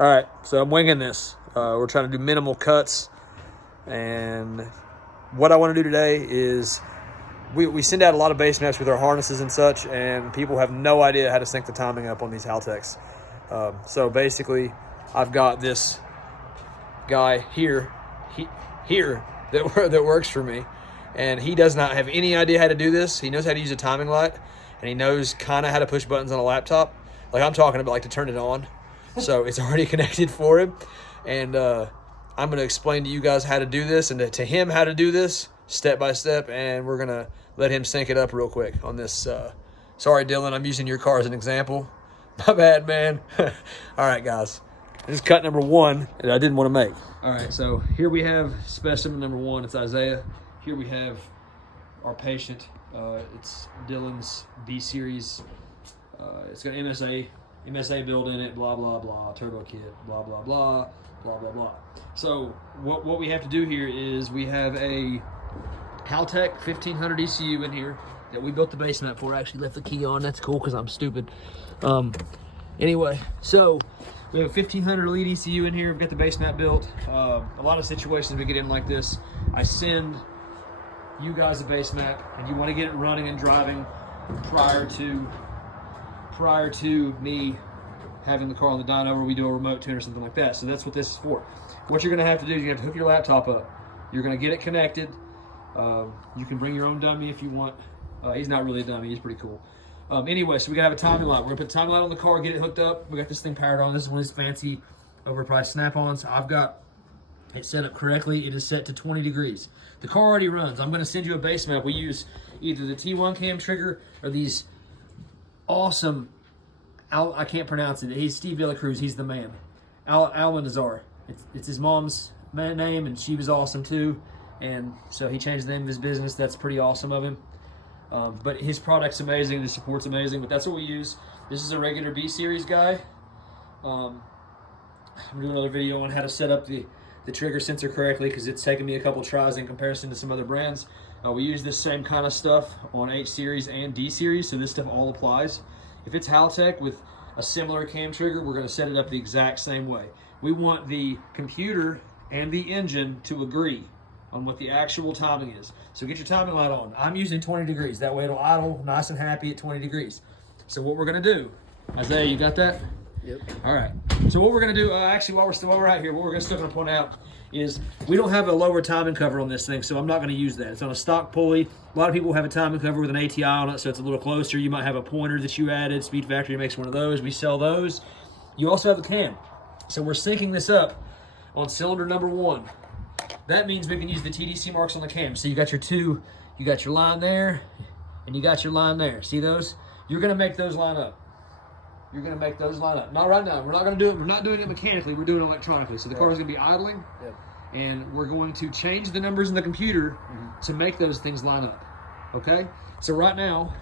All right, so I'm winging this. We're trying to do minimal cuts, and what I want to do today is we send out a lot of base maps with our harnesses and such, and people have no idea how to sync the timing up on these Haltechs. So basically, I've got this guy here that works for me, and he does not have any idea how to do this. He knows how to use a timing light, and he knows kind of how to push buttons on a laptop. Like I'm talking about, like to turn it on. So it's already connected for him, and I'm going to explain to you guys how to do this, and to him how to do this step by step, and we're going to let him sync it up real quick on this. Sorry, Dylan, I'm using your car as an example. My bad, man. All right, guys. This is cut number 1 that I didn't want to make. All right, so here we have specimen number 1. It's Isaiah. Here we have our patient. It's Dylan's B-Series. It's got MSA built in it, blah, blah, blah, turbo kit, blah, blah, blah, blah, blah, blah. So what we have to do here is we have a Haltech 1500 ECU in here that we built the base map for. I actually left the key on. That's cool because I'm stupid. Anyway, so we have a 1500 lead ECU in here. We've got the base map built. A lot of situations we get in like this, I send you guys a base map, and you want to get it running and driving prior to me having the car on the dyno, or we do a remote tune or something like that. So that's what this is for. What you're going to have to do is you have to hook your laptop up. You're going to get it connected. You can bring your own dummy if you want. He's not really a dummy. He's pretty cool. Anyway, so we got to have a timing light. We're going to put a timing light on the car, get it hooked up. We got this thing powered on. This is one of these fancy overpriced snap-ons. I've got it set up correctly. It is set to 20 degrees. The car already runs. I'm going to send you a base map. We use either the T1 cam trigger or these awesome, I can't pronounce it. He's Steve Villacruz. He's the man. Almanazar. It's his mom's name, and she was awesome too. And so he changed the name of his business. That's pretty awesome of him. But his product's amazing. The support's amazing. But that's what we use. This is a regular B-Series guy. I'm doing another video on how to set up the trigger sensor correctly because it's taken me a couple tries in comparison to some other brands. We use this same kind of stuff on H-Series and D-Series, so this stuff all applies. If it's Haltech with a similar cam trigger, we're going to set it up the exact same way. We want the computer and the engine to agree on what the actual timing is. So get your timing light on. I'm using 20 degrees. That way it'll idle nice and happy at 20 degrees. So what we're going to do, Isaiah, you got that? Yep. All right. So what we're going to do, actually, while we're out here, what we're still going to point out is we don't have a lower timing cover on this thing, so I'm not going to use that. It's on a stock pulley. A lot of people have a timing cover with an ATI on it, so it's a little closer. You might have a pointer that you added. Speed Factory makes one of those. We sell those. You also have the cam. So we're syncing this up on cylinder number 1. That means we can use the TDC marks on the cam. So you got your line there, and you got your line there. See those? You're going to make those line up. You're going to make those line up. Not right now. We're not going to do it. We're not doing it mechanically. We're doing it electronically. So the car is going to be idling, and we're going to change the numbers in the computer to make those things line up. Okay? So right now,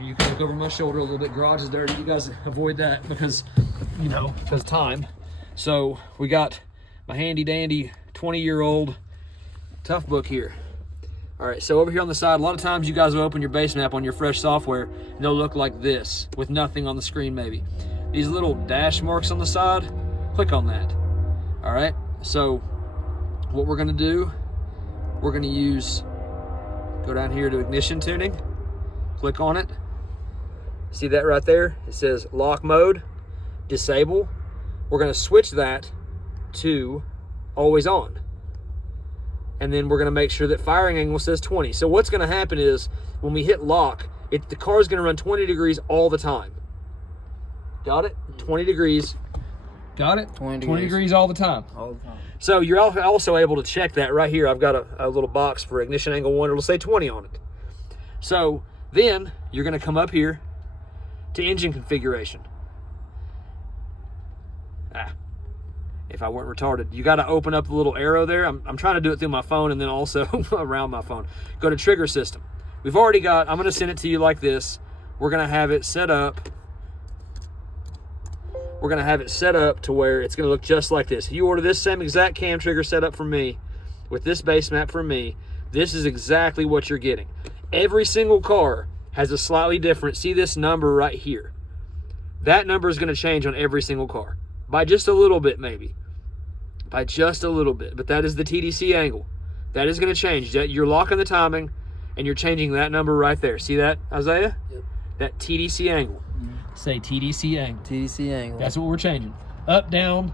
you can look over my shoulder a little bit. Garage is dirty. You guys avoid that because time. So we got my handy-dandy 20-year-old tough book here. All right, so over here on the side, a lot of times you guys will open your base map on your fresh software, and they'll look like this with nothing on the screen maybe. These little dash marks on the side, click on that. All right, so what we're gonna do, we're gonna go down here to ignition tuning, click on it. See that right there? It says lock mode, disable. We're gonna switch that to always on. And then we're going to make sure that firing angle says 20. So what's going to happen is when we hit lock, the car is going to run 20 degrees all the time. Got it? 20 degrees. Got it? 20 degrees all the time. All the time. So you're also able to check that right here. I've got a little box for ignition angle 1. It'll say 20 on it. So then you're going to come up here to engine configuration. If I weren't retarded, you got to open up the little arrow there. I'm trying to do it through my phone and then also around my phone. Go to trigger system. We've already got, I'm going to send it to you like this. We're going to have it set up. We're going to have it set up to where it's going to look just like this. If you order this same exact cam trigger set up for me with this base map for me, this is exactly what you're getting. Every single car has a slightly different, see this number right here. That number is going to change on every single car. by just a little bit, maybe. By just a little bit. But that is the TDC angle. That is going to change. You're locking the timing, and you're changing that number right there. See that, Isaiah? Yep. That TDC angle. Say TDC angle. TDC angle. That's what we're changing. Up, down,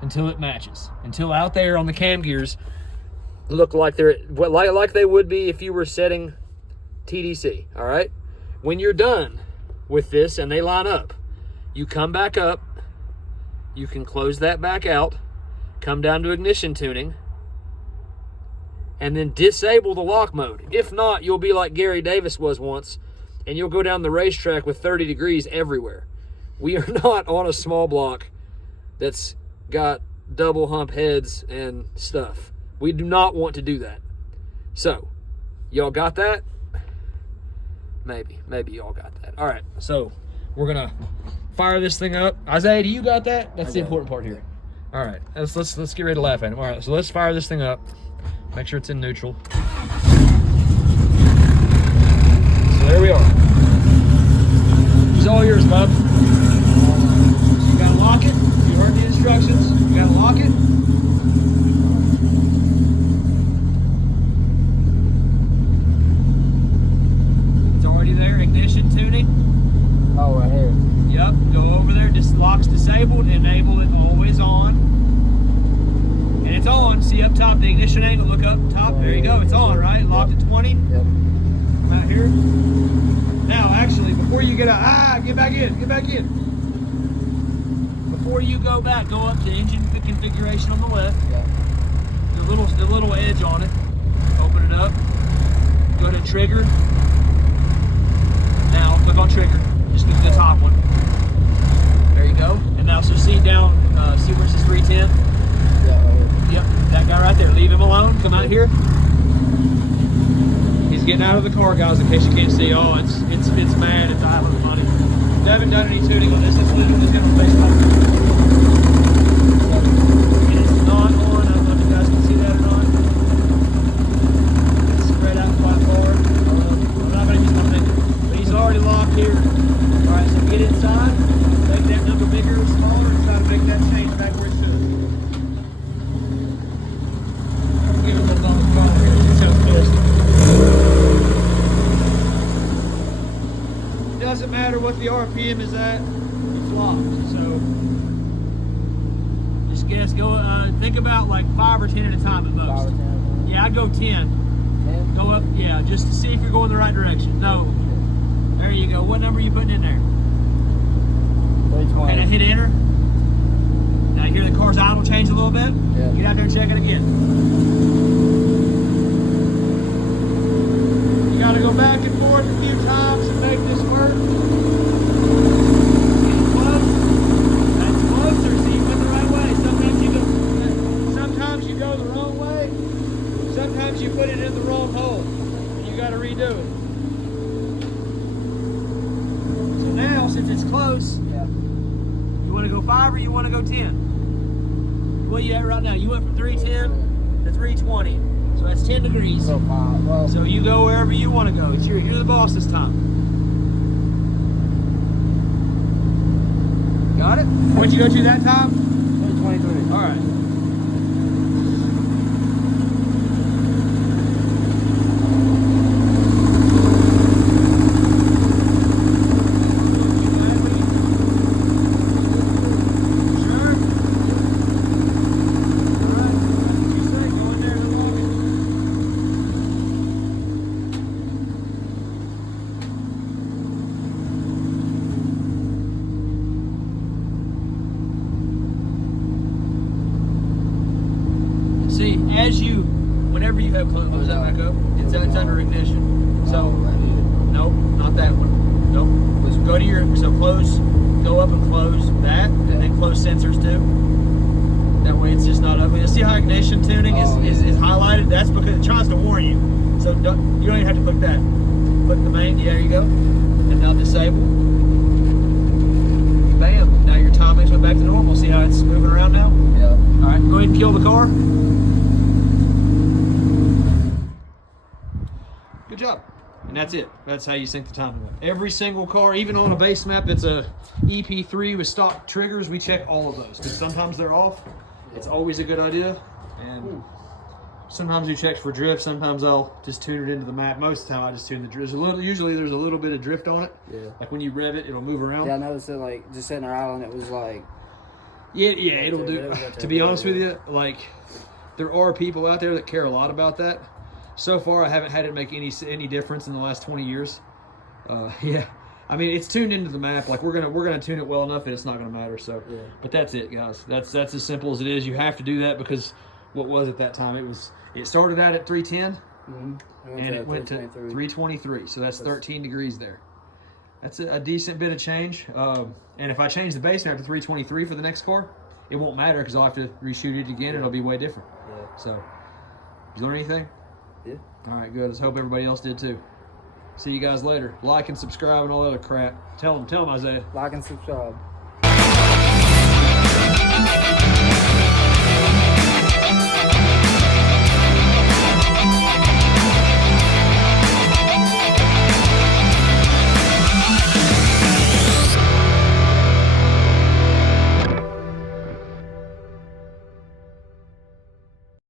until it matches. Until out there on the cam gears look like they're like they would be if you were setting TDC. All right. When you're done with this and they line up, you come back up. You can close that back out. Come down to ignition tuning. And then disable the lock mode. If not, you'll be like Gary Davis was once, and you'll go down the racetrack with 30 degrees everywhere. We are not on a small block that's got double hump heads and stuff. We do not want to do that. So, y'all got that? Maybe y'all got that. All right, so we're gonna fire this thing up. Isaiah, do you got that? That's the important part here. All right, let's get ready to laugh at him. All right, so let's fire this thing up. Make sure it's in neutral. So there we are. It's all yours, bub. You gotta lock it. You heard the instructions. You gotta lock it. It's already there. Ignition tuning. Oh, right here. Yep. Go over there. Just locks disabled. Enable it always on. And it's on. See up top the ignition angle. Look up top. There you go. It's on, right? Locked at 20. Yep. Right here. Now, actually, before you get out, get back in. Get back in. Before you go back, go up to engine configuration on the left. Yep. The little edge on it. Open it up. Go to trigger. Now click on trigger. Just the top one. There you go. And now, so see down. See where it says 310. Yep, that guy right there. Leave him alone. Come out here. He's getting out of the car, guys, in case you can't see. Oh, it's mad. It's idling money. They haven't done any tuning on this. It's literally just got a baseball. It is not on. I don't know if you guys can see that or not. It's spread out quite far. I'm not going to use my finger. But he's already locked here. All right, so get inside. Make that number bigger or smaller and try to make that change back where it should. Give it a little bump here. It sounds pissed. Doesn't matter what the RPM is at, it's locked. So just guess, go think about like 5 or 10 at a time at most. 5 or 10. Yeah, I'd go 10. 10? Go up, yeah, just to see if you're going the right direction. No. There you go. What number are you putting in there? 320. Okay, now hit enter. Now you hear the car's idle change a little bit? Yeah. Get out there and check it again. You gotta go back and forth a few times and make this work. Getting close. That's closer, so you went the right way. Sometimes you go the wrong way. Sometimes you put it in the wrong hole. And you gotta redo it. So now, since it's close, Yeah. you wanna go 5 or you wanna go 10? What are you at right now? You went from 310 to 320. So that's 10 degrees. So 5. Well, So you go wherever you want to go. You're the boss this time. Got it? What'd you go to that time? 323. All right. Sure? All right. That's what you say. Go in there and unlock it. See, whenever you have close that back up, it's under ignition. So, nope, not that one. Nope. Let's go to go up and close that, and then close sensors too. That way it's just not ugly. You see how ignition tuning is highlighted? That's because it tries to warn you. So you don't even have to click that. Click the main, yeah, there you go. And now disable. Bam, now your timings went back to normal. See how it's moving around now? Yeah. All right, go ahead and kill the car. Good job. And that's it. That's how you sync the timing map. Every single car, even on a base map that's a EP3 with stock triggers, we check all of those because sometimes they're off. It's always a good idea. And sometimes we check for drift. Sometimes I'll just tune it into the map. Most of the time I just tune the drift. Usually there's a little bit of drift on it. Yeah. Like when you rev it, it'll move around. Yeah, I noticed it like just sitting our island, it was like. Yeah, it'll do. To be honest with you, like there are people out there that care a lot about that. So far, I haven't had it make any difference in the last 20 years. Yeah, I mean it's tuned into the map. Like we're gonna tune it well enough, and it's not gonna matter. So, yeah. But that's it, guys. That's as simple as it is. You have to do that because what was at that time? It started out at 310, and it went to 323. So that's 13 degrees there. That's a decent bit of change. And if I change the base map to 323 for the next car, it won't matter because I'll have to reshoot it again. It'll be way different. Yeah. So, did you learn anything? Yeah. All right, good. Let's hope everybody else did too. See you guys later. Like and subscribe and all that other crap. Tell them, Isaiah. Like and subscribe.